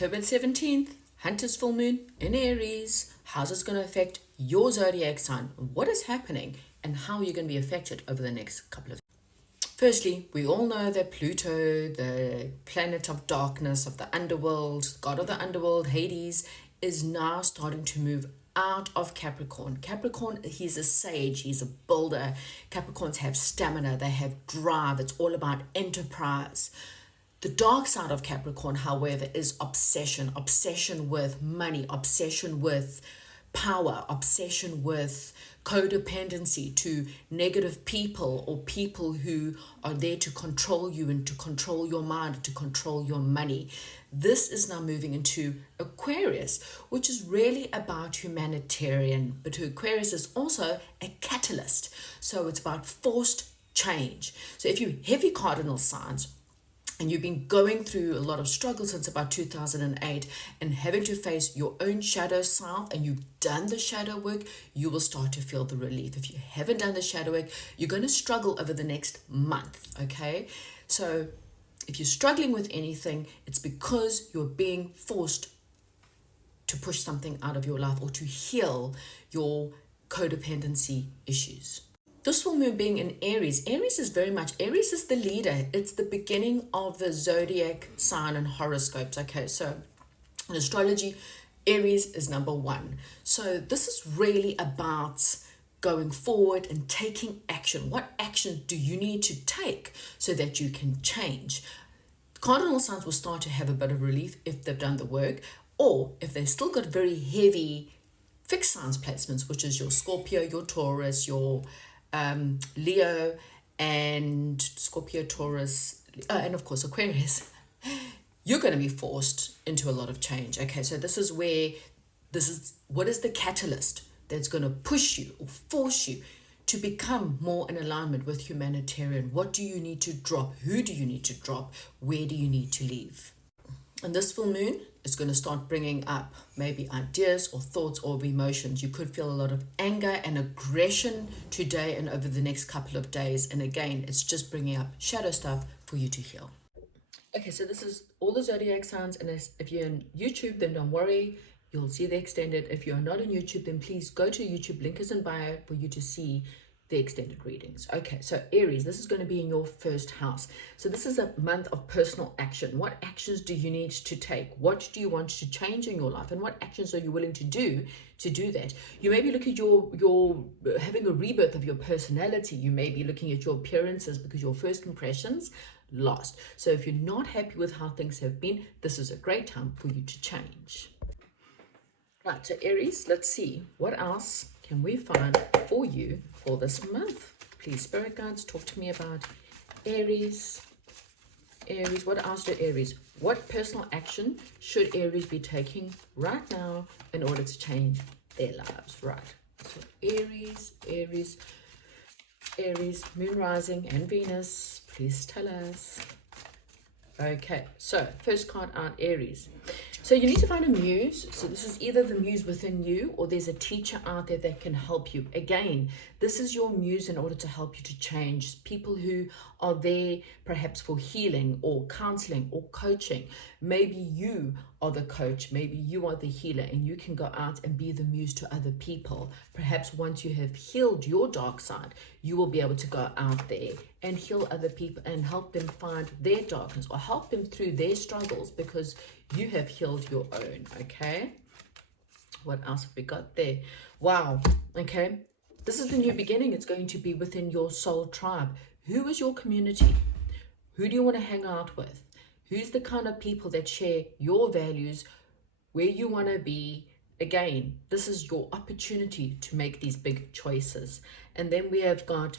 October 17th, Hunter's full moon in Aries. How's this going to affect your zodiac sign? What is happening and how you're going to be affected over the next couple of days? Firstly, we all know that Pluto, the planet of darkness, of the underworld, god of the underworld, Hades, is now starting to move out of Capricorn. Capricorn, he's a sage, he's a builder. Capricorns have stamina, they have drive, it's all about enterprise. The dark side of Capricorn, however, is obsession. Obsession with money, obsession with power, obsession with codependency to negative people or people who are there to control you and to control your mind, to control your money. This is now moving into Aquarius, which is really about humanitarian, but Aquarius is also a catalyst. So it's about forced change. So if you heavy cardinal signs, and you've been going through a lot of struggle since about 2008 and having to face your own shadow self, and you've done the shadow work, you will start to feel the relief. If you haven't done the shadow work, you're going to struggle over the next month, okay? So if you're struggling with anything, it's because you're being forced to push something out of your life or to heal your codependency issues. This full moon being in Aries, Aries is the leader. It's the beginning of the zodiac sign and horoscopes. Okay, so in astrology, Aries is number one. So this is really about going forward and taking action. What action do you need to take so that you can change? Cardinal signs will start to have a bit of relief if they've done the work, or if they've still got very heavy fixed signs placements, which is your Scorpio, your Taurus, your Leo, and Scorpio, Taurus, and of course Aquarius. You're going to be forced into a lot of change. Okay, so what is the catalyst that's going to push you or force you to become more in alignment with humanitarian? What do you need to drop? Who do you need to drop? Where do you need to leave? And this full moon is going to start bringing up maybe ideas or thoughts or emotions. You could feel a lot of anger and aggression today and over the next couple of days. And again, it's just bringing up shadow stuff for you to heal. Okay, so this is all the zodiac signs. And if you're on YouTube, then don't worry. You'll see the extended. If you're not on YouTube, then please go to YouTube. Link is in bio for you to see the extended readings. Okay, so Aries, this is going to be in your first house. So this is a month of personal action. What actions do you need to take? What do you want to change in your life? And what actions are you willing to do that? You may be looking at your having a rebirth of your personality. You may be looking at your appearances because your first impressions lost. So if you're not happy with how things have been, this is a great time for you to change. Right, so Aries, let's see what else can we find for you for this month. Please, spirit guides, talk to me about Aries. Aries, what else do Aries? What personal action should Aries be taking right now in order to change their lives? Right, so Aries, moon rising and Venus, please tell us. Okay, so first card out, Aries. So you need to find a muse. So this is either the muse within you or there's a teacher out there that can help you. Again, this is your muse in order to help you to change. People who are there perhaps for healing or counseling or coaching. Maybe you are the coach, maybe you are the healer, and you can go out and be the muse to other people. Perhaps once you have healed your dark side, you will be able to go out there and heal other people and help them find their darkness or help them through their struggles because you have healed your own. Okay, what else have we got there? Wow. Okay, this is the new beginning. It's going to be within your soul tribe. Who is your community? Who do you want to hang out with? Who's the kind of people that share your values, where you want to be? Again, this is your opportunity to make these big choices. And then we have got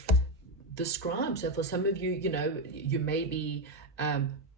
the scribe. So for some of you, you may be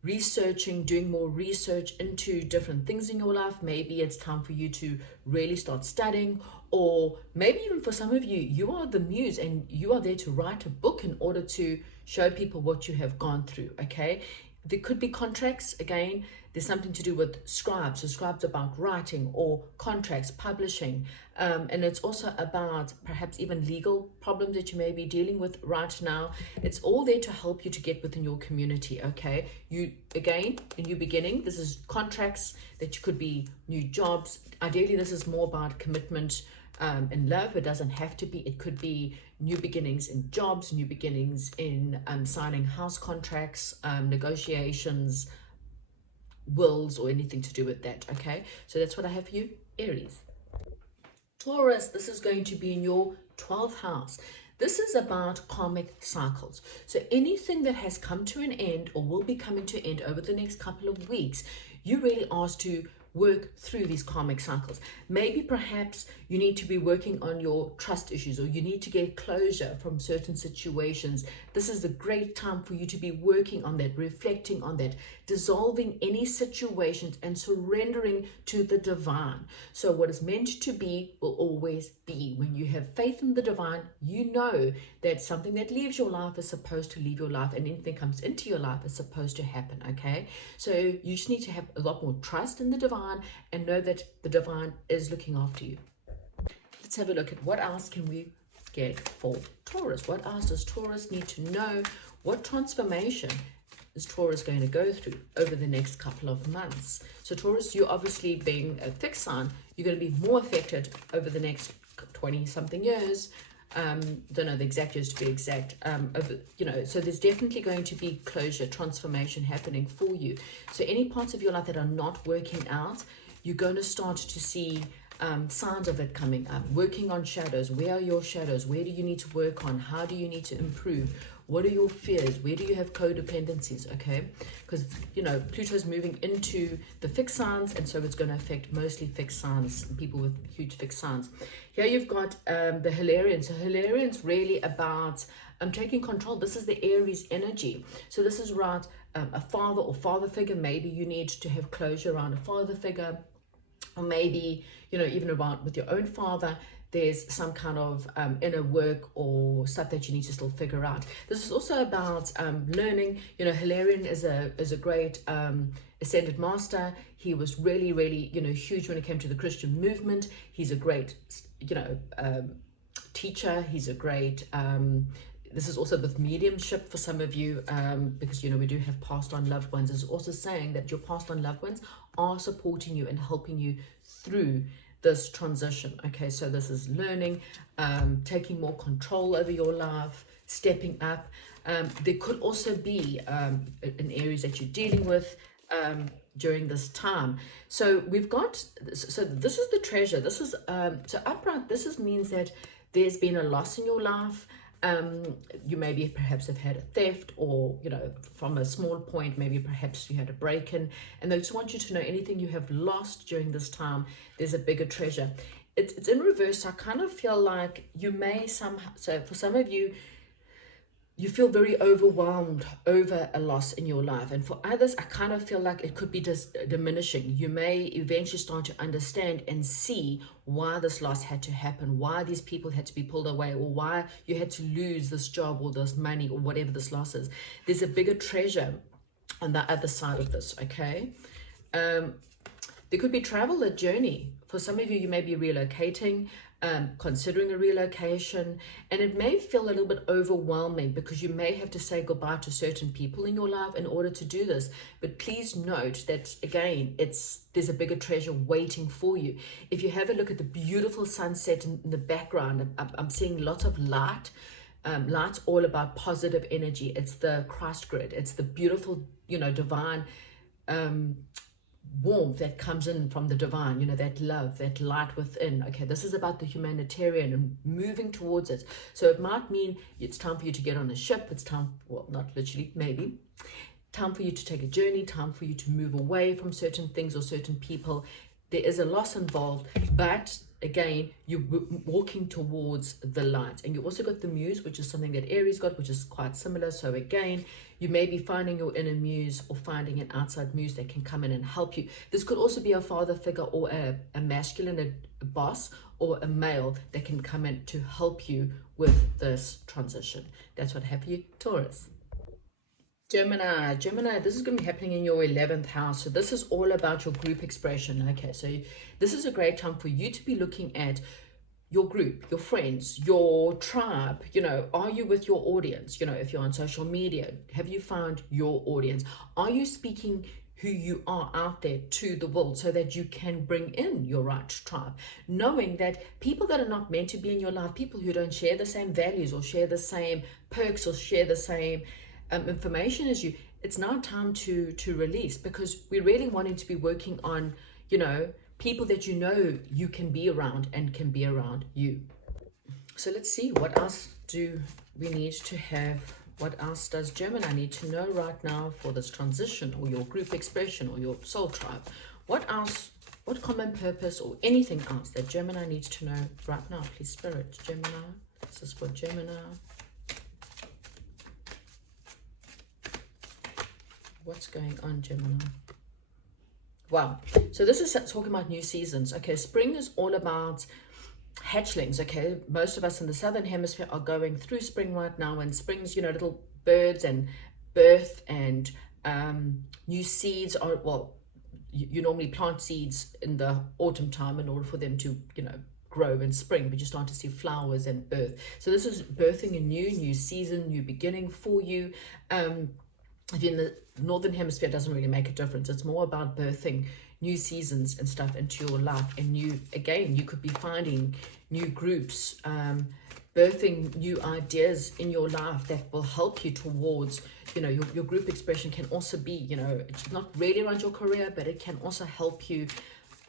researching, doing more research into different things in your life. Maybe it's time for you to really start studying, or maybe even for some of you, you are the muse and you are there to write a book in order to show people what you have gone through. Okay, There could be contracts. Again, there's something to do with scribes. So scribes about writing or contracts, publishing. And it's also about perhaps even legal problems that you may be dealing with right now. It's all there to help you to get within your community, okay? You, again, a new beginning. This is contracts that could be new jobs. Ideally, this is more about commitment in love. It doesn't have to be. It could be new beginnings in jobs, new beginnings in signing house contracts, negotiations, wills, or anything to do with that, okay? So that's what I have for you, Aries. Taurus, this is going to be in your 12th house. This is about karmic cycles. So anything that has come to an end or will be coming to an end over the next couple of weeks, you really asked to work through these karmic cycles. Maybe perhaps you need to be working on your trust issues, or you need to get closure from certain situations. This is a great time for you to be working on that, reflecting on that, dissolving any situations and surrendering to the divine. So what is meant to be will always be. When you have faith in the divine, you know that something that leaves your life is supposed to leave your life, and anything comes into your life is supposed to happen, okay? So you just need to have a lot more trust in the divine and know that the divine is looking after you. Let's have a look at what else can we get for Taurus. What else does Taurus need to know? What transformation is Taurus going to go through over the next couple of months? So Taurus, you obviously being a fixed sign, you're going to be more affected over the next 20 something years. Don't know the exact years to be exact, so there's definitely going to be closure, transformation happening for you. So any parts of your life that are not working out, you're going to start to see signs of it coming up. Working on shadows. Where are your shadows? Where do you need to work on? How do you need to improve? What are your fears? Where do you have codependencies? Okay, because Pluto's moving into the fixed signs, and so it's going to affect mostly fixed signs, people with huge fixed signs. Here you've got the Hilarion. So Hilarion's really about taking control. This is the Aries energy. So this is around a father or father figure. Maybe you need to have closure around a father figure, or maybe even around with your own father. There's some kind of inner work or stuff that you need to still figure out. This is also about learning. Hilarion is a great ascended master. He was really, really, huge when it came to the Christian movement. He's a great, teacher. He's a great, this is also with mediumship for some of you, because, we do have passed on loved ones. It's also saying that your passed on loved ones are supporting you and helping you through this transition. Okay, so this is learning, taking more control over your life, stepping up. There could also be an Aries that you're dealing with during this time. So we've got, so this is the treasure. This is, so upright, means that there's been a loss in your life. You maybe perhaps have had a theft, or from a small point, maybe perhaps you had a break-in, and they just want you to know anything you have lost during this time, there's a bigger treasure. It's in reverse. So I kind of feel like you may somehow, so for some of you, you feel very overwhelmed over a loss in your life, and for others I kind of feel like it could be diminishing. You may eventually start to understand and see why this loss had to happen, why these people had to be pulled away, or why you had to lose this job or this money or whatever this loss is. There's a bigger treasure on the other side of this, okay? There could be travel, a journey. For some of you, you may be relocating, considering a relocation, and it may feel a little bit overwhelming because you may have to say goodbye to certain people in your life in order to do this. But please note that, again, there's a bigger treasure waiting for you. If you have a look at the beautiful sunset in the background, I'm seeing lots of light. Light's all about positive energy. It's the Christ grid. It's the beautiful, divine warmth that comes in from the divine, that love, that light within. Okay, this is about the humanitarian and moving towards it. So it might mean it's time for you to get on a ship. It's time, well, not literally, maybe time for you to take a journey, time for you to move away from certain things or certain people. There is a loss involved, but again, you're walking towards the light. And you also got the muse, which is something that Aries got, which is quite similar. So again, you may be finding your inner muse or finding an outside muse that can come in and help you. This could also be a father figure or a masculine, a boss, or a male that can come in to help you with this transition. That's what I have for you, Taurus. Gemini, this is going to be happening in your 11th house. So this is all about your group expression. Okay, so this is a great time for you to be looking at your group, your friends, your tribe. You know, are you with your audience? You know, if you're on social media, have you found your audience? Are you speaking who you are out there to the world so that you can bring in your right tribe, knowing that people that are not meant to be in your life, people who don't share the same values or share the same perks or share the same information as you, it's now time to release, because we're really wanting to be working on, you know, people that you know you can be around and can be around you. So let's see, what else do we need to have? What else does Gemini need to know right now for this transition, or your group expression, or your soul tribe? What else, what common purpose or anything else that Gemini needs to know right now? Please, Spirit, Gemini. This is for Gemini. What's going on, Gemini? Wow. So this is talking about new seasons. Okay, spring is all about hatchlings. Okay, most of us in the southern hemisphere are going through spring right now, and spring's, you know, little birds and birth and new seeds are, well, you normally plant seeds in the autumn time in order for them to, you know, grow in spring, but you start to see flowers and birth. So this is birthing a new season, new beginning for you. If you're in the northern hemisphere, it doesn't really make a difference. It's more about birthing new seasons and stuff into your life. And you could be finding new groups, birthing new ideas in your life that will help you towards, you know, your group expression can also be, you know, it's not really around your career, but it can also help you,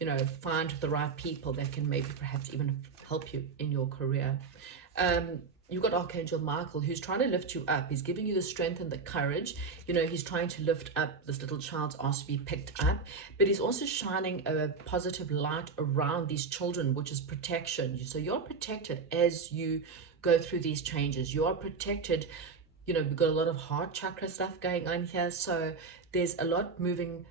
you know, find the right people that can maybe perhaps even help you in your career. You've got Archangel Michael, who's trying to lift you up. He's giving you the strength and the courage. You know, he's trying to lift up this little child's asked to be picked up, but he's also shining a positive light around these children, which is protection. So you're protected as you go through these changes. You are protected. You know, we've got a lot of heart chakra stuff going on here. So there's a lot moving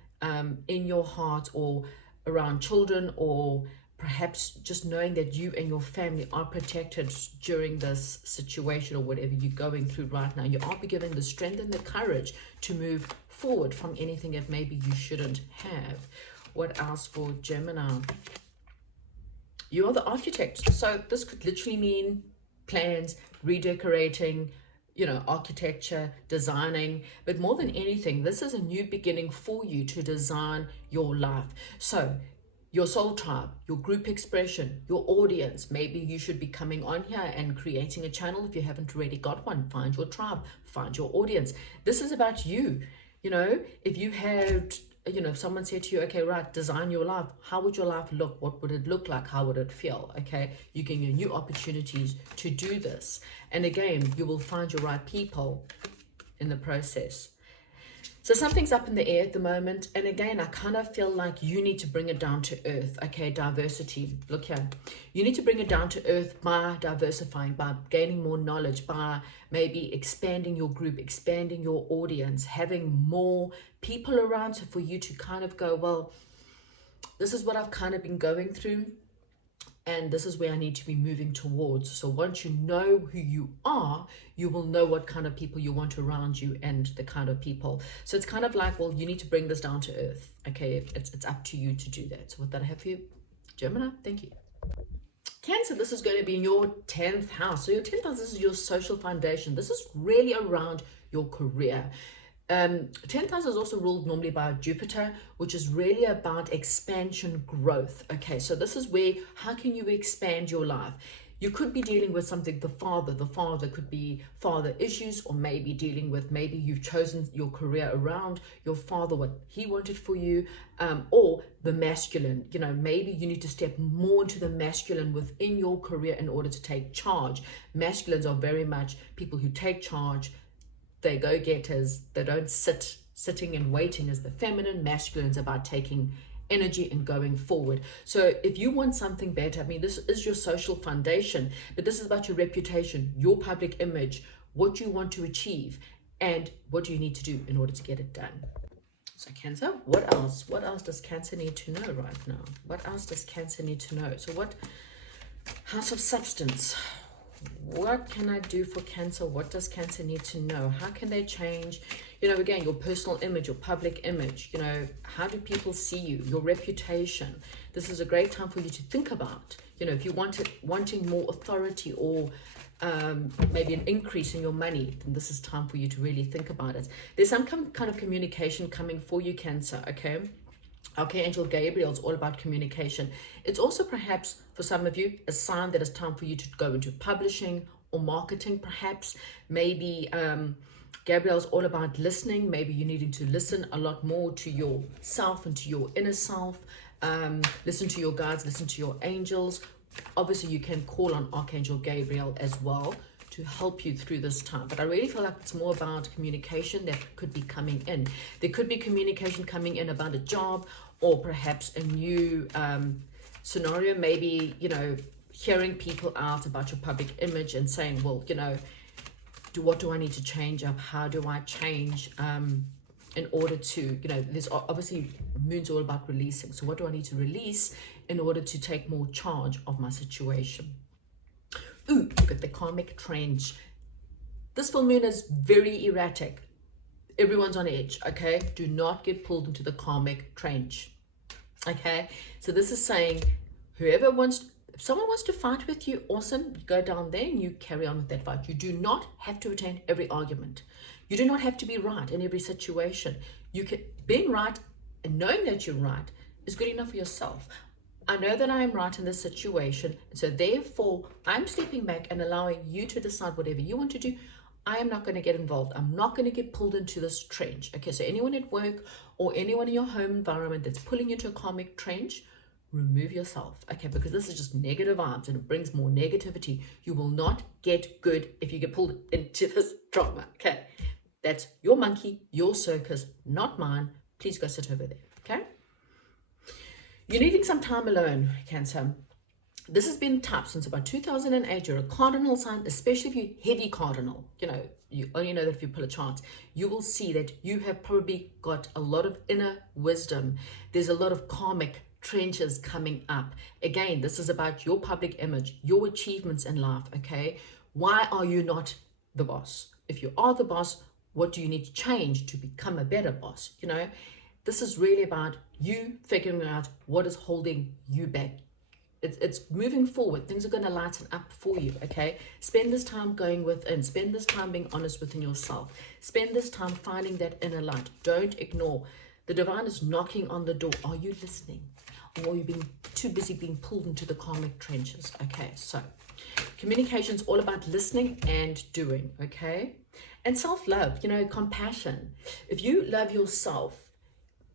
in your heart, or around children, or perhaps just knowing that you and your family are protected during this situation, or whatever you're going through right now. You are be given the strength and the courage to move forward from anything that maybe you shouldn't have. What else for Gemini? You are the architect. So this could literally mean plans, redecorating, you know, architecture, designing, but more than anything, this is a new beginning for you to design your life. So your soul tribe, your group expression, your audience. Maybe you should be coming on here and creating a channel if you haven't already got one. Find your tribe, find your audience. This is about you. You know, if you had, you know, if someone said to you, okay, right, design your life. How would your life look? What would it look like? How would it feel? Okay, you can get new opportunities to do this. And again, you will find your right people in the process. So something's up in the air at the moment. And again, I kind of feel like you need to bring it down to earth. Okay, diversity. Look here. You need to bring it down to earth by diversifying, by gaining more knowledge, by maybe expanding your group, expanding your audience, having more people around. So for you to kind of go, well, this is what I've kind of been going through, and this is where I need to be moving towards. So once you know who you are, you will know what kind of people you want around you and the kind of people. So it's kind of like, well, you need to bring this down to earth. Okay, it's up to you to do that. So with that, I have for you, Gemini. Thank you. Cancer, this is going to be in your 10th house. So your 10th house, this is your social foundation. This is really around your career. 10th house is also ruled normally by Jupiter, which is really about expansion, growth. Okay, so this is where, how can you expand your life? You could be dealing with something, the father could be father issues, or maybe dealing with, maybe you've chosen your career around your father, what he wanted for you, or the masculine. You know, maybe you need to step more into the masculine within your career in order to take charge. Masculines are very much people who take charge. They go-getters. They don't sitting and waiting as the feminine. Masculine is about taking energy and going forward. So if you want something better, I mean, this is your social foundation, but this is about your reputation, your public image, what you want to achieve, and what do you need to do in order to get it done. So Cancer, what else? What else does Cancer need to know right now? What else does Cancer need to know? So what, House of Substance, What can I do for Cancer? What does Cancer need to know? How can they change, you know, again, your personal image, your public image, you know, how do people see you, your reputation? This is a great time for you to think about, you know, if you wanting more authority or maybe an increase in your money, then this is time for you to really think about it. There's some kind of communication coming for you, Cancer, okay? Archangel Gabriel is all about communication. It's also perhaps for some of you a sign that it's time for you to go into publishing or marketing, perhaps. Maybe Gabriel is all about listening. Maybe you're needing to listen a lot more to yourself and to your inner self. Listen to your guides, listen to your angels. Obviously, you can call on Archangel Gabriel as well to help you through this time. But I really feel like it's more about communication that could be coming in. There could be communication coming in about a job or perhaps a new scenario. Maybe, you know, hearing people out about your public image and saying, well, you know, what do I need to change up? How do I change in order to, you know, there's obviously Moon's all about releasing. So what do I need to release in order to take more charge of my situation? Ooh, look at the karmic trench. This full moon is very erratic. Everyone's on edge, okay? Do not get pulled into the karmic trench, okay? So this is saying whoever wants, if someone wants to fight with you, awesome. You go down there and you carry on with that fight. You do not have to attend every argument. You do not have to be right in every situation. You can, being right and knowing that you're right is good enough for yourself. I know that I am right in this situation, so therefore I'm stepping back and allowing you to decide whatever you want to do. I am not going to get involved. I'm not going to get pulled into this trench. Okay, so anyone at work or anyone in your home environment that's pulling you into a karmic trench, remove yourself, okay, because this is just negative vibes and it brings more negativity. You will not get good if you get pulled into this drama, okay? That's your monkey, your circus, not mine. Please go sit over there, okay? You're needing some time alone, Cancer. This has been tough since about 2008. You're a cardinal sign, especially if you're heavy cardinal. You know, you only know that if you pull a chart. You will see that you have probably got a lot of inner wisdom. There's a lot of karmic trenches coming up. Again, this is about your public image, your achievements in life, okay? Why are you not the boss? If you are the boss, what do you need to change to become a better boss? You know, this is really about you figuring out what is holding you back. It's moving forward. Things are going to lighten up for you, okay? Spend this time going within. Spend this time being honest within yourself. Spend this time finding that inner light. Don't ignore. The divine is knocking on the door. Are you listening? Or are you being too busy being pulled into the karmic trenches? Okay, so communication is all about listening and doing, okay? And self-love, you know, compassion. If you love yourself,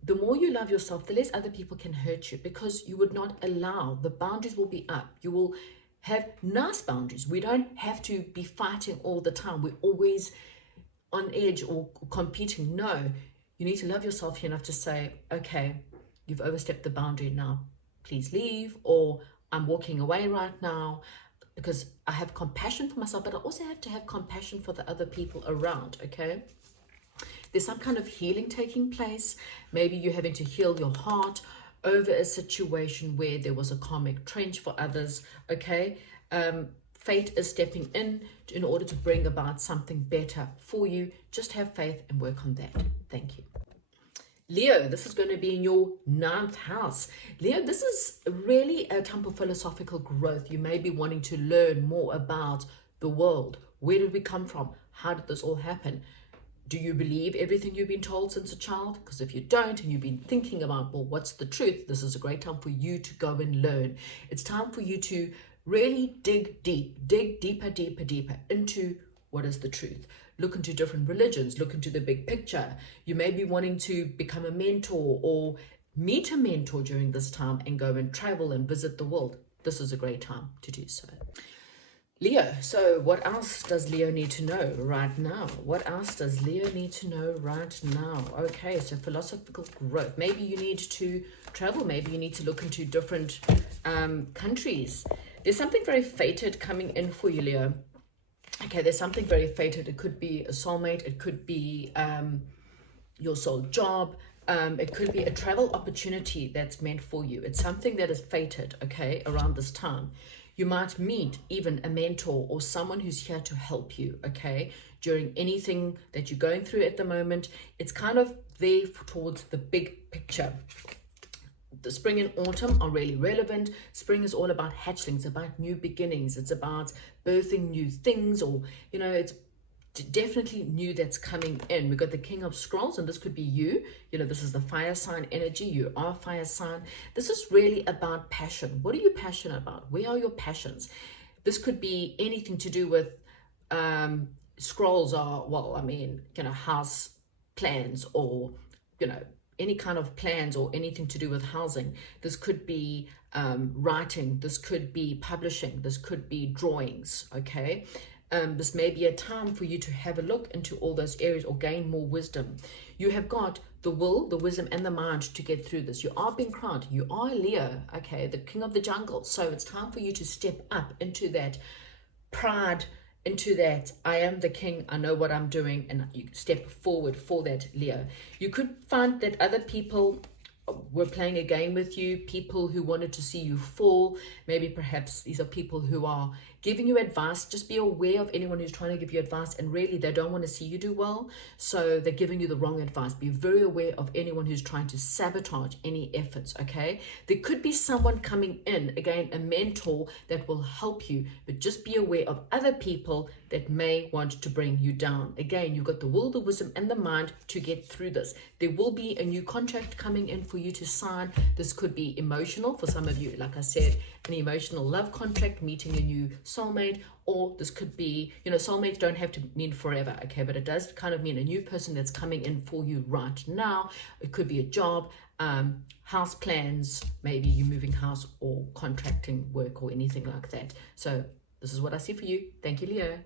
the more you love yourself, the less other people can hurt you, because you would not allow, the boundaries will be up. You will have nice boundaries. We don't have to be fighting all the time. We're always on edge or competing. No, you need to love yourself enough to say, okay, you've overstepped the boundary now. Please leave, or I'm walking away right now, because I have compassion for myself, but I also have to have compassion for the other people around, okay? There's some kind of healing taking place. Maybe you're having to heal your heart over a situation where there was a karmic trench for others, okay? Fate is stepping in order to bring about something better for you. Just have faith and work on that. Thank you. Leo, this is going to be in your 9th house. Leo, this is really a time for philosophical growth. You may be wanting to learn more about the world. Where did we come from? How did this all happen? Do you believe everything you've been told since a child? Because if you don't, and you've been thinking about, well, what's the truth? This is a great time for you to go and learn. It's time for you to really dig deeper into what is the truth. Look into different religions, look into the big picture. You may be wanting to become a mentor or meet a mentor during this time and go and travel and visit the world. This is a great time to do so. Leo, so what else does Leo need to know right now? What else does Leo need to know right now? Okay, so philosophical growth. Maybe you need to travel. Maybe you need to look into different countries. There's something very fated coming in for you, Leo. Okay, there's something very fated. It could be a soulmate. It could be your soul job. It could be a travel opportunity that's meant for you. It's something that is fated, okay, around this time. You might meet even a mentor or someone who's here to help you, okay, during anything that you're going through at the moment. It's kind of there towards the big picture. The spring and autumn are really relevant. Spring is all about hatchlings, about new beginnings. It's about birthing new things, or, you know, it's definitely new that's coming in. We've got the King of Scrolls, and this could be you. You know, this is the fire sign energy. You are a fire sign. This is really about passion. What are you passionate about? Where are your passions? This could be anything to do with scrolls are, well, I mean, you know, house plans, or, you know, any kind of plans or anything to do with housing. This could be writing. This could be publishing. This could be drawings, okay? This may be a time for you to have a look into all those areas or gain more wisdom. You have got the will, the wisdom, and the mind to get through this. You are being crowned. You are Leo, okay, the king of the jungle. So it's time for you to step up into that pride, into that I am the king, I know what I'm doing, and you step forward for that, Leo. You could find that other people were playing a game with you, people who wanted to see you fall. Maybe perhaps these are people who are giving you advice. Just be aware of anyone who's trying to give you advice, and really they don't want to see you do well, so they're giving you the wrong advice. Be very aware of anyone who's trying to sabotage any efforts, okay? There could be someone coming in, again, a mentor that will help you, but just be aware of other people that may want to bring you down. Again, you've got the will, the wisdom, and the mind to get through this. There will be a new contract coming in for you to sign. This could be emotional for some of you, like I said, an emotional love contract, meeting a new soulmate, or this could be, you know, soulmates don't have to mean forever, okay, but it does kind of mean a new person that's coming in for you right now. It could be a job, house plans, maybe you moving house, or contracting work, or anything like that. So this is what I see for you. Thank you, Leo.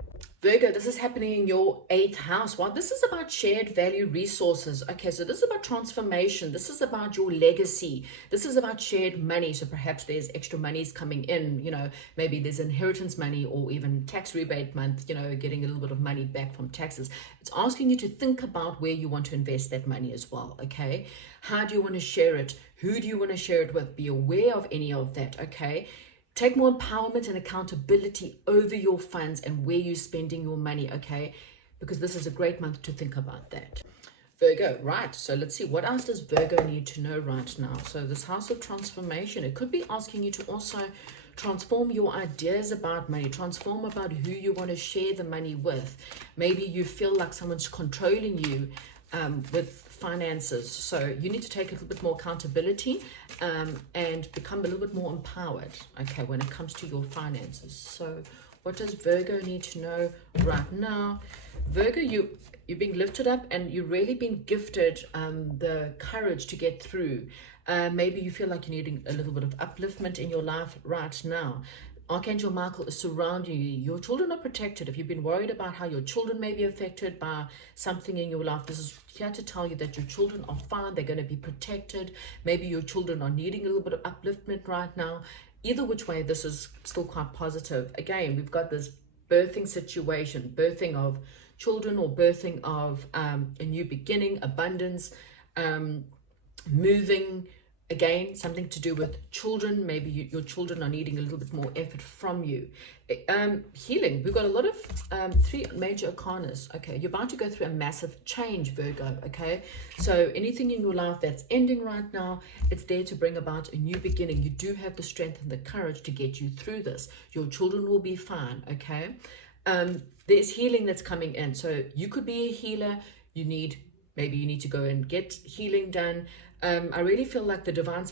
Virgo, this is happening in your 8th house. Well, this is about shared value resources. Okay, so this is about transformation. This is about your legacy. This is about shared money. So perhaps there's extra monies coming in, you know, maybe there's inheritance money, or even tax rebate month, you know, getting a little bit of money back from taxes. It's asking you to think about where you want to invest that money as well, okay? How do you want to share it? Who do you want to share it with? Be aware of any of that, okay? Take more empowerment and accountability over your funds and where you're spending your money, okay? Because this is a great month to think about that. Virgo, right, so let's see, what else does Virgo need to know right now? So this house of transformation, it could be asking you to also transform your ideas about money, transform about who you want to share the money with. Maybe you feel like someone's controlling you with finances, so you need to take a little bit more accountability and become a little bit more empowered, okay, when it comes to your finances. So what does Virgo need to know right now? Virgo, you're being lifted up, and you've really been gifted the courage to get through. Maybe you feel like you're needing a little bit of upliftment in your life right now. Archangel Michael is surrounding you. Your children are protected. If you've been worried about how your children may be affected by something in your life, this is here to tell you that your children are fine. They're going to be protected. Maybe your children are needing a little bit of upliftment right now. Either which way, this is still quite positive. Again, we've got this birthing situation, birthing of children, or birthing of a new beginning, abundance, moving. Again, something to do with children. Maybe your children are needing a little bit more effort from you. Healing. We've got a lot of 3 major arcanas. Okay, you're about to go through a massive change, Virgo. Okay, so anything in your life that's ending right now, it's there to bring about a new beginning. You do have the strength and the courage to get you through this. Your children will be fine. Okay, there's healing that's coming in. So you could be a healer. Maybe you need to go and get healing done. I really feel like the divine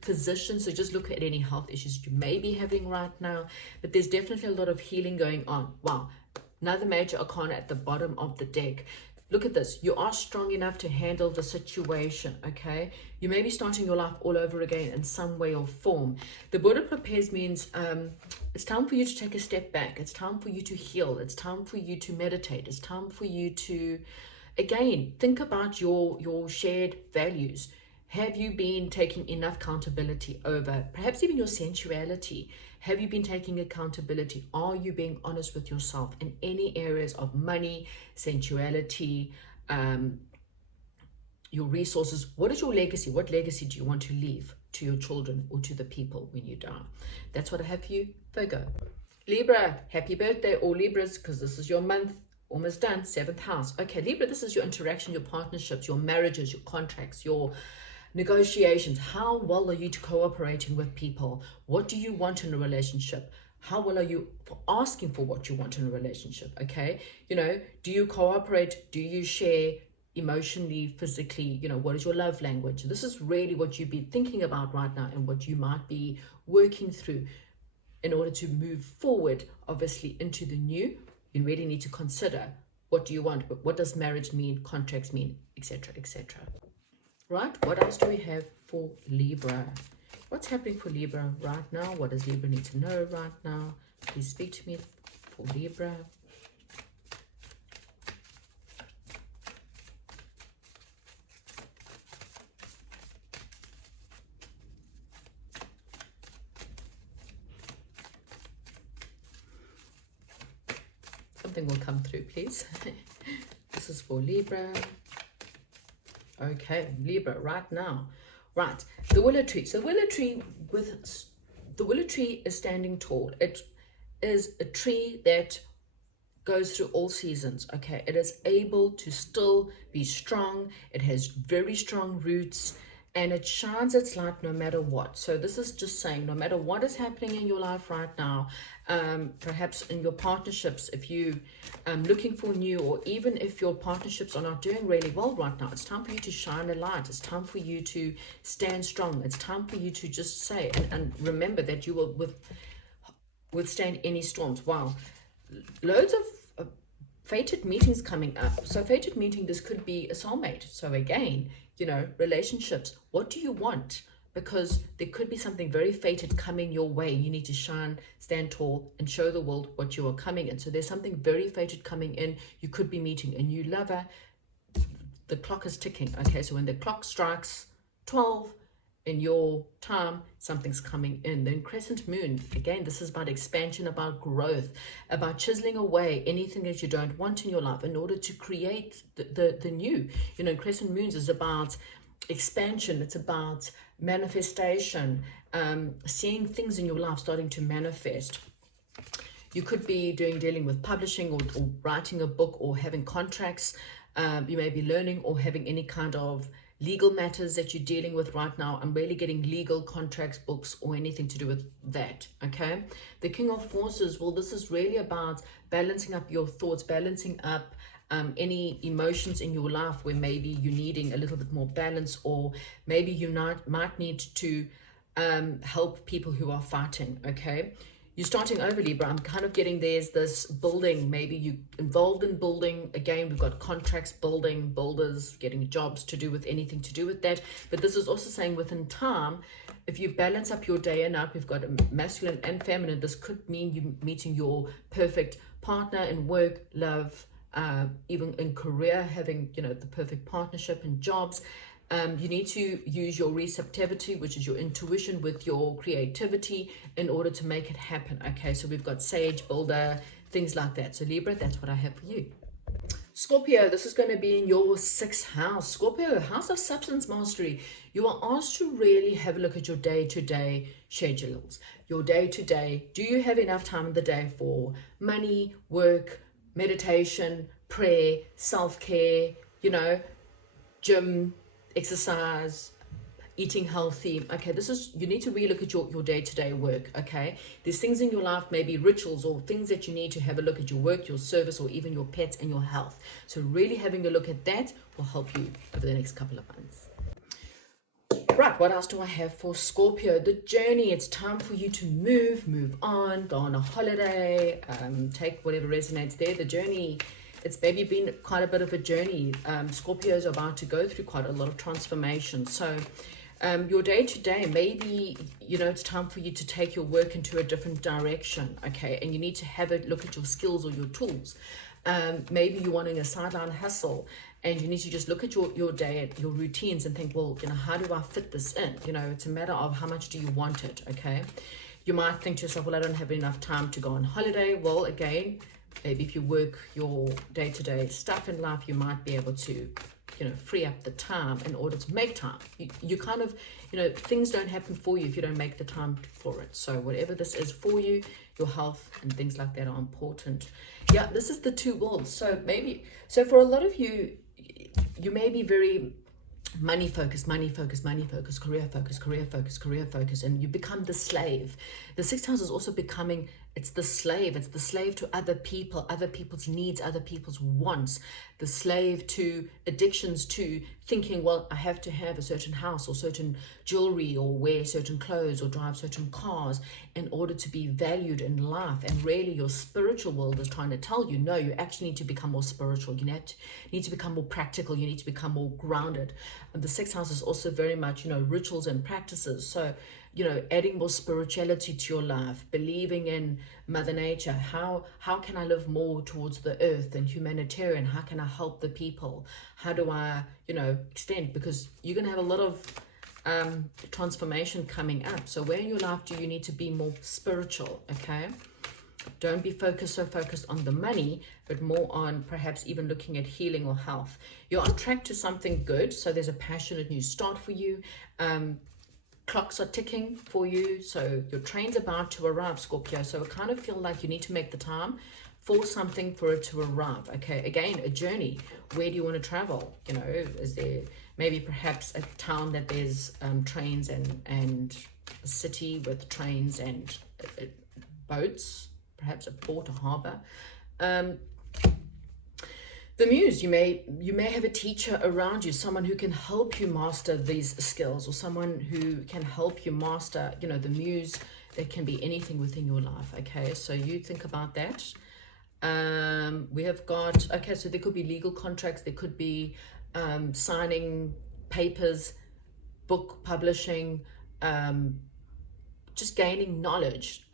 physician, so just look at any health issues you may be having right now, but there's definitely a lot of healing going on. Wow, another major arcana at the bottom of the deck. Look at this. You are strong enough to handle the situation, okay? You may be starting your life all over again in some way or form. The Buddha prepares means it's time for you to take a step back. It's time for you to heal. It's time for you to meditate. It's time for you to, again, think about your shared values. Have you been taking enough accountability over perhaps even your sensuality? Have you been taking accountability? Are you being honest with yourself in any areas of money, sensuality, your resources. What is your legacy? What legacy do you want to leave to your children or to the people when you die? That's what I have for you, Virgo. Libra, happy birthday, all Libras, because this is your month, almost done, 7th house. Okay, Libra, this is your interaction, your partnerships, your marriages, your contracts, your negotiations. How well are you to cooperating with people? What do you want in a relationship? How well are you for asking for what you want in a relationship? Okay, you know, do you cooperate? Do you share emotionally, physically? You know, what is your love language? This is really what you'd be thinking about right now and what you might be working through in order to move forward, obviously, into the new. You really need to consider, what do you want? What does marriage mean? Contracts mean, etc., etc. Right, what else do we have for Libra? What's happening for Libra right now? What does Libra need to know right now? Please speak to me for Libra. Something will come through, please. This is for Libra. Okay, Libra, right now. Right, the willow tree. So the willow tree is standing tall. It is a tree that goes through all seasons. Okay, it is able to still be strong. It has very strong roots, and it shines its light no matter what. So this is just saying, no matter what is happening in your life right now, perhaps in your partnerships, if you looking for new, or even if your partnerships are not doing really well right now, it's time for you to shine a light. It's time for you to stand strong. It's time for you to just say and remember that you will withstand any storms. Wow, loads of fated meetings coming up. So fated meeting, this could be a soulmate. So again, you know, relationships, what do you want? Because there could be something very fated coming your way. You need to shine, stand tall, and show the world what you are coming in. So there's something very fated coming in. You could be meeting a new lover. The clock is ticking. Okay, so when the clock strikes 12 in your time, something's coming in. Then crescent moon, again, this is about expansion, about growth, about chiseling away anything that you don't want in your life in order to create the new. You know, crescent moons is about expansion. It's about manifestation, seeing things in your life starting to manifest. You could be dealing with publishing, or writing a book, or having contracts. You may be learning or having any kind of legal matters that you're dealing with right now. I'm really getting legal contracts, books, or anything to do with that. Okay, the King of Forces, well, this is really about balancing up your thoughts, balancing up any emotions in your life where maybe you're needing a little bit more balance, or maybe you might need to help people who are fighting. Okay, you're starting over, Libra. I'm kind of getting there's this building. Maybe you involved in building. Again, we've got contracts, building, builders, getting jobs to do with anything to do with that. But this is also saying within time, if you balance up your day and night, we've got a masculine and feminine. This could mean you meeting your perfect partner in work, love, even in career, having, you know, the perfect partnership in jobs. You need to use your receptivity, which is your intuition, with your creativity in order to make it happen. Okay, so we've got sage, builder, things like that. So Libra, that's what I have for you. Scorpio, this is going to be in your 6th house. Scorpio, house of substance mastery. You are asked to really have a look at your day-to-day schedules. Your day-to-day, do you have enough time in the day for money, work, meditation, prayer, self-care, you know, gym, exercise, eating healthy? Okay, this is, you need to really look at your day-to-day work. Okay, there's things in your life, maybe rituals or things that you need to have a look at your work, your service, or even your pets and your health. So really having a look at that will help you over the next couple of months. Right, what else do I have for Scorpio? The journey. It's time for you to move on, go on a holiday, take whatever resonates there. The journey, it's maybe been quite a bit of a journey. Scorpio is about to go through quite a lot of transformation. So your day-to-day, maybe, you know, it's time for you to take your work into a different direction. Okay, and you need to have a look at your skills or your tools. Maybe you're wanting a sideline hustle, and you need to just look at your day, your routines, and think, well, you know, how do I fit this in? You know, it's a matter of how much do you want it. Okay, you might think to yourself, well, I don't have enough time to go on holiday. Well, again, maybe if you work your day-to-day stuff in life, you might be able to free up the time in order to make time. You kind of, things don't happen for you if you don't make the time for it. So whatever this is for you, your health and things like that are important. Yeah, this is the two worlds. So for a lot of you, you may be very money focused, career focused, and you become the slave. The sixth house is also becoming, it's the slave to other people, other people's needs, other people's wants, the slave to addictions, to thinking, well, I have to have a certain house or certain jewelry or wear certain clothes or drive certain cars in order to be valued in life. And really your spiritual world is trying to tell you, no, you actually need to become more spiritual. You need to become more practical. You need to become more grounded. And the sixth house is also very much, rituals and practices. So, adding more spirituality to your life, believing in Mother Nature. How can I live more towards the earth and humanitarian? How can I help the people? How do I, extend? Because you're going to have a lot of transformation coming up. So where in your life do you need to be more spiritual? Okay. Don't be so focused on the money, but more on perhaps even looking at healing or health. You're on track to something good. So there's a passionate new start for you. Clocks are ticking for you, so your train's about to arrive, Scorpio. So I kind of feel like you need to make the time for something for it to arrive. Okay, again, a journey. Where do you want to travel? Is there maybe perhaps a town that there's trains and a city with trains and boats, perhaps a port or harbor. The muse, you may have a teacher around you, someone who can help you master these skills, or someone who can help you master, the muse. That can be anything within your life. Okay, so you think about that. We have got, okay, so there could be legal contracts, there could be signing papers, book publishing, just gaining knowledge.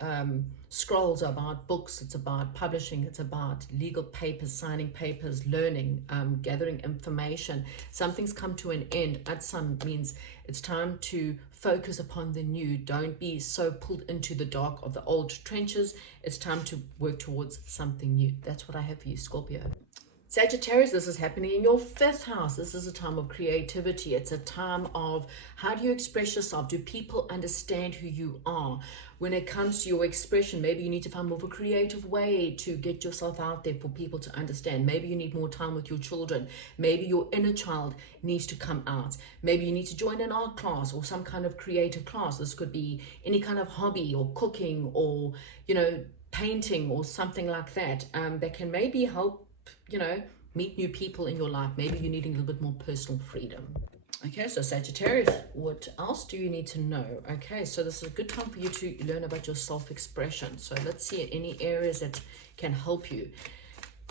Scrolls are about books, it's about publishing, it's about legal papers, signing papers, learning, gathering information. Something's come to an end. Adsam means it's time to focus upon the new. Don't be so pulled into the dark of the old trenches. It's time to work towards something new. That's what I have for you, Scorpio. Sagittarius, this is happening in your fifth house. This is a time of creativity. It's a time of how do you express yourself? Do people understand who you are? When it comes to your expression, maybe you need to find more of a creative way to get yourself out there for people to understand. Maybe you need more time with your children. Maybe your inner child needs to come out. Maybe you need to join an art class or some kind of creative class. This could be any kind of hobby or cooking or, painting or something like that, that can maybe help meet new people in your life. Maybe you're needing a little bit more personal freedom. Okay, so Sagittarius, what else do you need to know? Okay, so this is a good time for you to learn about your self-expression. So let's see any areas that can help you.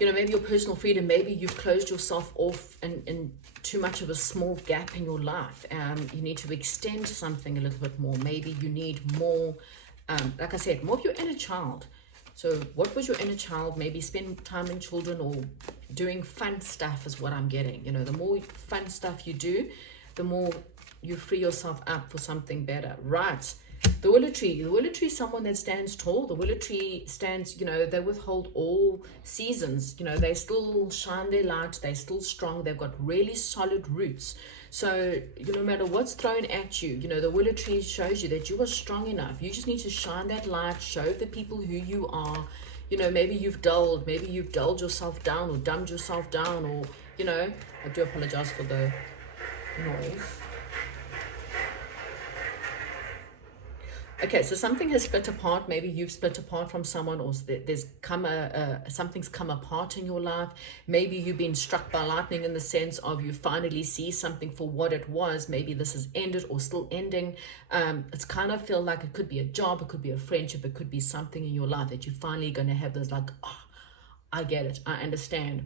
Maybe your personal freedom, maybe you've closed yourself off in too much of a small gap in your life. You need to extend something a little bit more. Maybe you need more, like I said, more of your inner child. So what was your inner child? Maybe spend time in children or doing fun stuff is what I'm getting. The more fun stuff you do, the more you free yourself up for something better. Right. The willow tree. The willow tree is someone that stands tall. The willow tree stands, they withhold all seasons. They still shine their light. They're still strong. They've got really solid roots. So, no matter what's thrown at you, the willow tree shows you that you are strong enough. You just need to shine that light, show the people who you are. Maybe you've dulled yourself down or dumbed yourself down or, I do apologize for the noise. Okay, so something has split apart. Maybe you've split apart from someone, or there's come something's come apart in your life. Maybe you've been struck by lightning in the sense of you finally see something for what it was. Maybe this has ended or still ending. It's kind of feel like it could be a job, it could be a friendship, it could be something in your life that you're finally going to have this like, oh, I get it, I understand.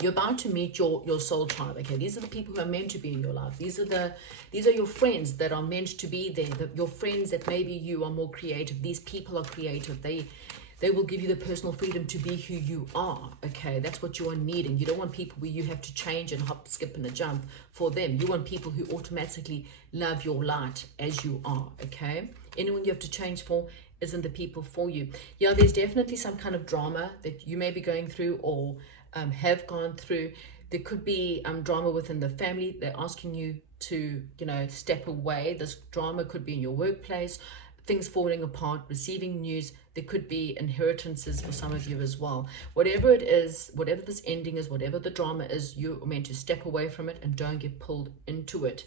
You're about to meet your soul tribe. Okay, these are the people who are meant to be in your life. These are your friends that are meant to be there. Your friends that maybe you are more creative. These people are creative. They will give you the personal freedom to be who you are. Okay, that's what you are needing. You don't want people where you have to change and hop, skip, and a jump for them. You want people who automatically love your light as you are. Okay, anyone you have to change for isn't the people for you. Yeah, there's definitely some kind of drama that you may be going through or have gone through. There could be drama within the family. They're asking you to, you know, step away. This drama could be in your workplace, things falling apart, receiving news. There could be inheritances for some of you as well. Whatever it is, whatever this ending is, whatever the drama is, you're meant to step away from it and don't get pulled into it.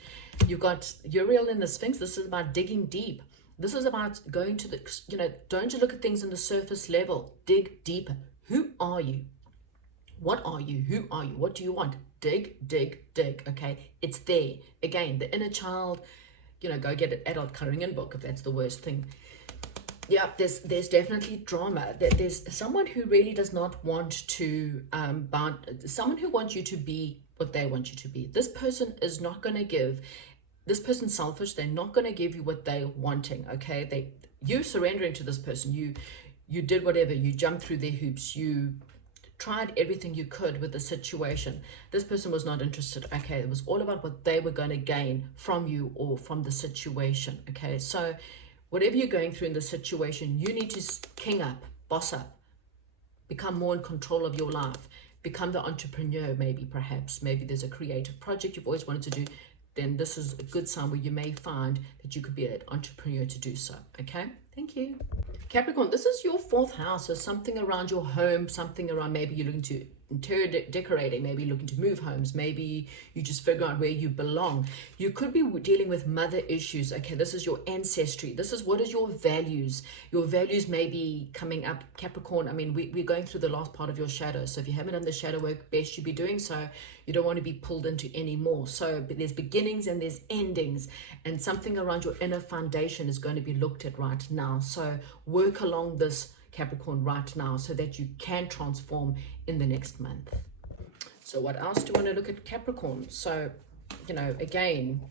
You've got Uriel in the Sphinx. This is about digging deep. This is about going to the, you know, don't you look at things on the surface level. Dig deeper. Who are you? What are you? Who are you? What do you want? Dig, dig, dig. Okay, it's there. Again, the inner child, you know, go get an adult coloring in book if that's the worst thing. Yeah, there's definitely drama. There's someone who really does not want to, someone who wants you to be what they want you to be. This person is not going to give, this person's selfish. They're not going to give you what they're wanting, okay? You surrendering to this person. You did whatever. You jumped through their hoops. You tried everything you could with the situation. This person was not interested, okay? It was all about what they were going to gain from you or from the situation, okay? So whatever you're going through in the situation, you need to king up, boss up, become more in control of your life, become the entrepreneur. Maybe there's a creative project you've always wanted to do. Then this is a good sign where you may find that you could be an entrepreneur to do so, okay? Thank you. Capricorn, this is your 4th house, so something around your home, something around, maybe you're looking to interior decorating, maybe you're looking to move homes, maybe you just figure out where you belong. You could be dealing with mother issues, okay? This is your ancestry. This is what is your values. Your values may be coming up, Capricorn. I mean, we're going through the last part of your shadow, so if you haven't done the shadow work, best you be doing so. You don't want to be pulled into any more. So there's beginnings and there's endings, and something around your inner foundation is going to be looked at right now. So work along this, Capricorn, right now, so that you can transform in the next month. So what else do you want to look at, Capricorn? So, you know, again,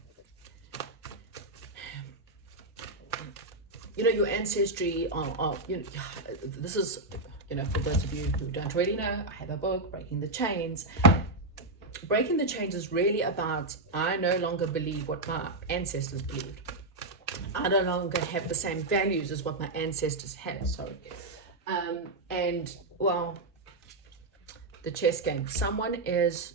you know, your ancestry are you know, this is, you know, for those of you who don't really know, I have a book, Breaking the Chains. Breaking the Chains is really about, I no longer believe what my ancestors believed. I no longer have the same values as what my ancestors had, sorry. And, well, the chess game. Someone is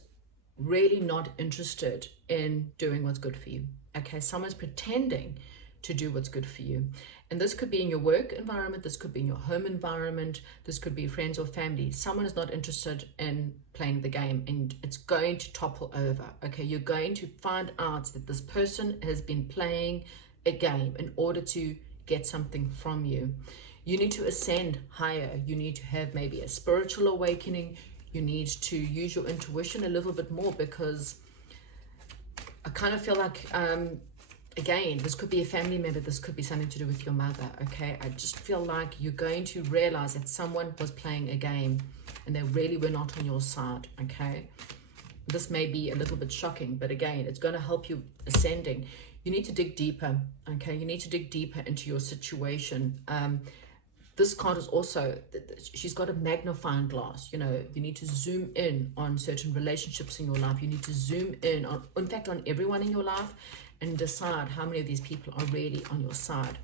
really not interested in doing what's good for you, okay? Someone's pretending to do what's good for you. And this could be in your work environment, this could be in your home environment, this could be friends or family. Someone is not interested in playing the game, and it's going to topple over, okay? You're going to find out that this person has been playing a game in order to get something from you. You need to ascend higher. You need to have maybe a spiritual awakening. You need to use your intuition a little bit more, because I kind of feel like, again, this could be a family member. This could be something to do with your mother, okay? I just feel like you're going to realize that someone was playing a game and they really were not on your side, okay? This may be a little bit shocking, but again, it's going to help you ascending. You need to dig deeper, okay? You need to dig deeper into your situation. This card is also, she's got a magnifying glass. You know, you need to zoom in on certain relationships in your life. You need to zoom in on, in fact, on everyone in your life, and decide how many of these people are really on your side.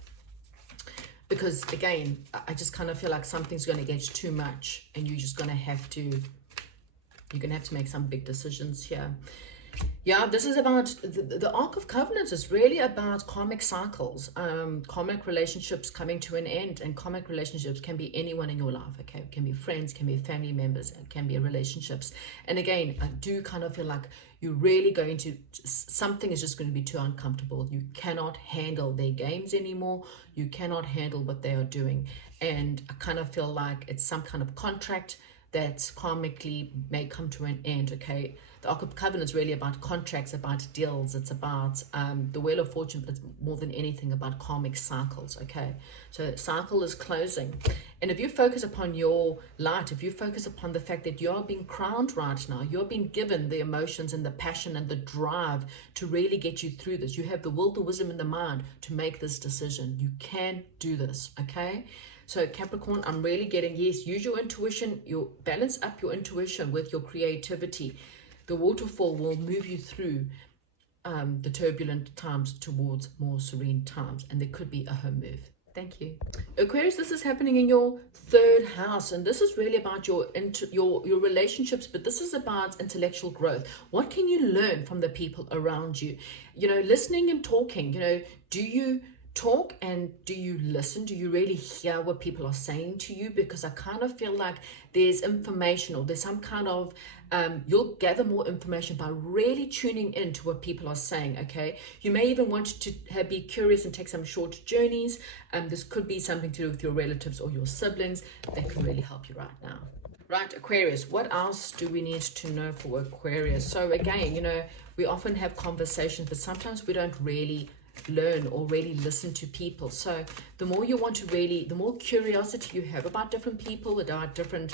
Because again, I just kind of feel like something's going to get too much, and you're just going to have to, you're going to have to make some big decisions here. Yeah, this is about the Ark of Covenants is really about karmic cycles, karmic relationships coming to an end. And karmic relationships can be anyone in your life, okay? It can be friends, can be family members, it can be relationships. And again, I do kind of feel like you're really going to, something is just going to be too uncomfortable. You cannot handle their games anymore. You cannot handle what they are doing. And I kind of feel like it's some kind of contract that karmically may come to an end, okay? The Ark of Covenant is really about contracts, about deals. It's about the Wheel of Fortune, but it's more than anything about karmic cycles, okay? So cycle is closing. And if you focus upon your light, if you focus upon the fact that you're being crowned right now, you're being given the emotions and the passion and the drive to really get you through this. You have the will, the wisdom, and the mind to make this decision. You can do this, okay? So Capricorn, I'm really getting, yes, use your intuition, balance up your intuition with your creativity. The waterfall will move you through the turbulent times towards more serene times, and there could be a home move. Thank you. Aquarius, this is happening in your third house, and this is really about your relationships, but this is about intellectual growth. What can you learn from the people around you? You know, listening and talking. You know, do you talk and do you listen? Do you really hear what people are saying to you? Because I kind of feel like there's information, or there's some kind of you'll gather more information by really tuning into what people are saying. Okay, you may even want to be curious and take some short journeys. This could be something to do with your relatives or your siblings that can really help you right now. Right, Aquarius, what else do we need to know for Aquarius? So again, you know, we often have conversations, but sometimes we don't really learn or really listen to people. So the more you want to really, the more curiosity you have about different people, about different,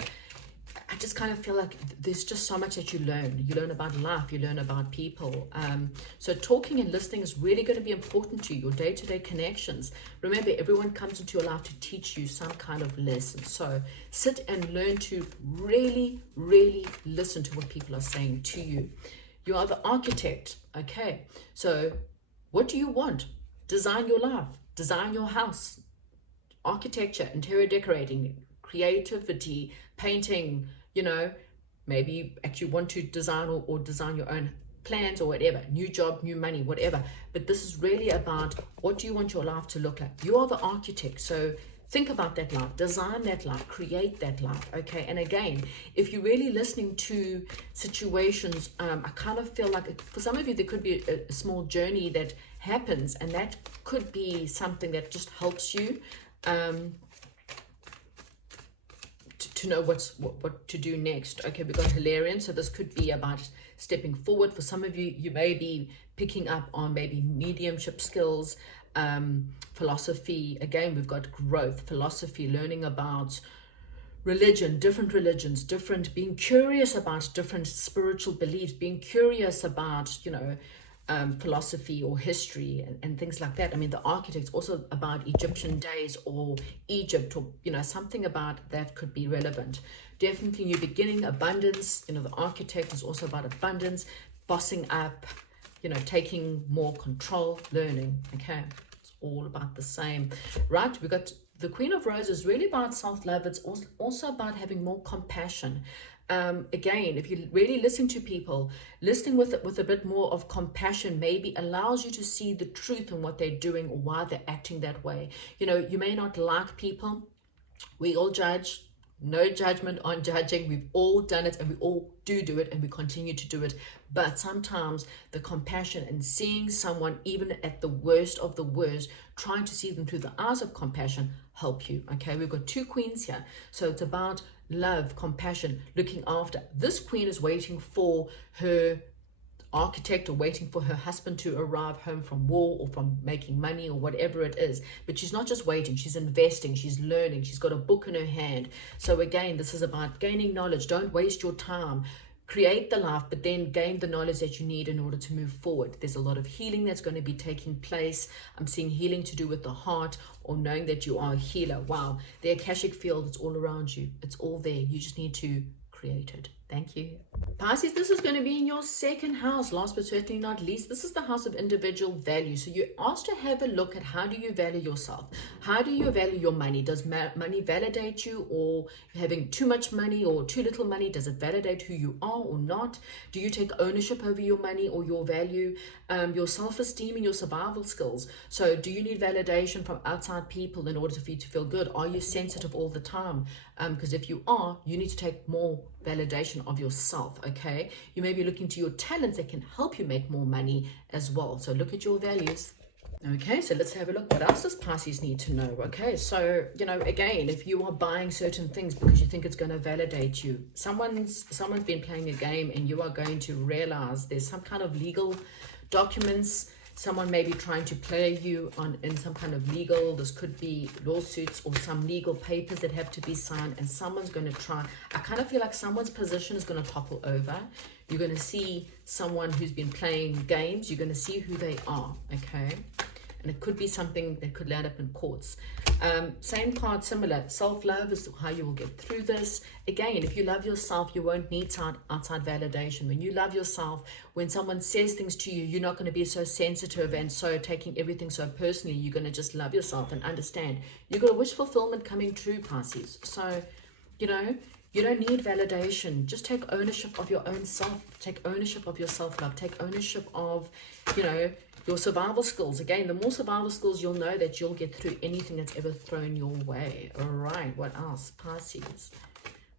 I just kind of feel like there's just so much that you learn. You learn about life, you learn about people. So talking and listening is really going to be important to you, your day-to-day connections. Remember, everyone comes into your life to teach you some kind of lesson. So sit and learn to really, really listen to what people are saying to you. You are the architect, okay? So what do you want? Design your life, design your house, architecture, interior decorating, creativity, painting, you know, maybe you actually want to design or design your own plans or whatever, new job, new money, whatever. But this is really about what do you want your life to look like? You are the architect, so think about that life, design that life, create that life, okay? And again, if you're really listening to situations, I kind of feel like for some of you, there could be a small journey that happens, and that could be something that just helps you to know what to do next. Okay, we got Hilarion, so this could be about stepping forward. For some of you, you may be picking up on maybe mediumship skills, philosophy. Again, we've got growth, philosophy, learning about religion, different religions, different, being curious about different spiritual beliefs, being curious about, you know, philosophy or history and things like that. I mean, the architect's also about Egyptian days or Egypt, or, you know, something about that could be relevant. Definitely new beginning, abundance. You know, the architect is also about abundance, bossing up, you know, taking more control, learning. Okay, it's all about the same. Right, we got the Queen of Roses, really about self-love. It's also about having more compassion. Again, if you really listen to people, listening with a bit more of compassion maybe allows you to see the truth in what they're doing or why they're acting that way. You know, you may not like people. We all judge. No judgment on judging. We've all done it, and we all do it, and we continue to do it. But sometimes the compassion and seeing someone even at the worst of the worst, trying to see them through the eyes of compassion, help you. Okay, we've got two queens here, so it's about love, compassion, looking after. This queen is waiting for her architect, or waiting for her husband to arrive home from war or from making money or whatever it is. But she's not just waiting, she's investing, she's learning, she's got a book in her hand. So again, this is about gaining knowledge. Don't waste your time. Create the life, but then gain the knowledge that you need in order to move forward. There's a lot of healing that's going to be taking place. I'm seeing healing to do with the heart, or knowing that you are a healer. Wow, the Akashic field is all around you. It's all there. You just need to create it. Thank you. Pisces, this is going to be in your second house. Last but certainly not least, this is the house of individual value. So you're asked to have a look at how do you value yourself? How do you value your money? Does money validate you, or having too much money or too little money? Does it validate who you are or not? Do you take ownership over your money or your value, your self-esteem and your survival skills? So do you need validation from outside people in order for you to feel good? Are you sensitive all the time? Because if you are, you need to take more validation of yourself. Okay, you may be looking to your talents that can help you make more money as well. So look at your values. Okay, so let's have a look. What else does Pisces need to know? Okay, so, you know, again, if you are buying certain things because you think it's going to validate you, someone's been playing a game, and you are going to realize there's some kind of legal documents. Someone may be trying to play you in some kind of legal, this could be lawsuits or some legal papers that have to be signed, and someone's going to try. I kind of feel like someone's position is going to topple over. You're going to see someone who's been playing games. You're going to see who they are, okay? and it could be something that could land up in courts. Same card, similar. Self-love is how you will get through this. Again, if you love yourself, you won't need outside validation. When you love yourself, when someone says things to you, you're not going to be so sensitive and so taking everything so personally. You're going to just love yourself and understand. You've got a wish fulfillment coming true, Pisces. So, you know, you don't need validation. Just take ownership of your own self. Take ownership of your self-love. Take ownership of, you know, your survival skills. Again, the more survival skills you'll know, that you'll get through anything that's ever thrown your way. All right, what else, Pisces?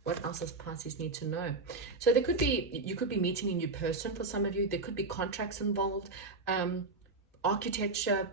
What else does Pisces need to know? So there could be, you could be meeting a new person for some of you. There could be contracts involved, architecture,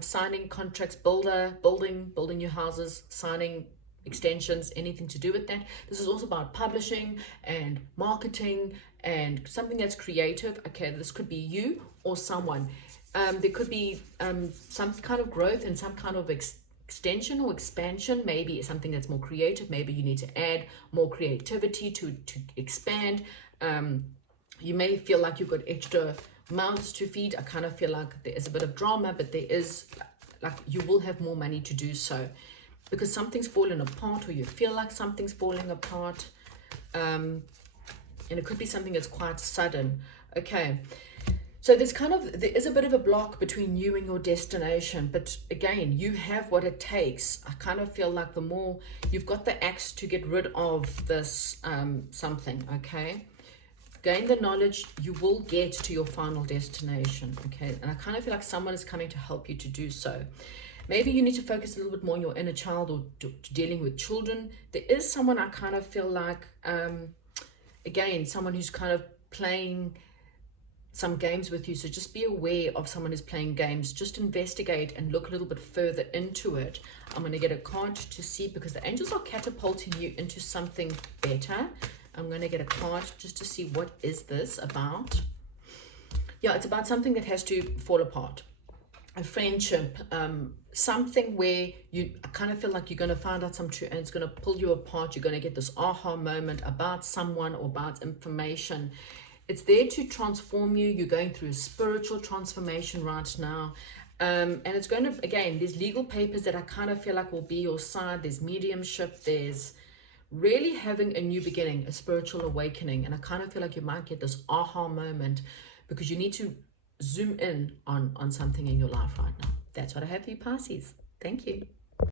signing contracts, building your houses, signing extensions, anything to do with that. This is also about publishing and marketing and something that's creative. Okay, this could be you or someone. There could be some kind of growth and some kind of extension or expansion. Maybe something that's more creative. Maybe you need to add more creativity to expand. You may feel like you've got extra mouths to feed. I kind of feel like there is a bit of drama, but there is, like, you will have more money to do so, because something's fallen apart, or you feel like something's falling apart. And it could be something that's quite sudden. Okay, so there is a bit of a block between you and your destination, but again, you have what it takes. I kind of feel like the more you've got the axe to get rid of this something, okay? Gain the knowledge, you will get to your final destination, okay? And I kind of feel like someone is coming to help you to do so. Maybe you need to focus a little bit more on your inner child, or dealing with children. There is someone I kind of feel like, again, someone who's kind of playing some games with you. So just be aware of someone who's playing games. Just investigate and look a little bit further into it. I'm going to get a card to see, because the angels are catapulting you into something better. I'm going to get a card just to see what is this about. Yeah, it's about something that has to fall apart. A friendship, something where you kind of feel like you're going to find out some truth and it's going to pull you apart. You're going to get this aha moment about someone or about information. It's there to transform you. You're going through a spiritual transformation right now. And it's going to, again, there's legal papers that I kind of feel like will be your side. There's mediumship. There's really having a new beginning, a spiritual awakening. And I kind of feel like you might get this aha moment, because you need to zoom in on something in your life right now. That's what I have for you, Pisces. Thank you.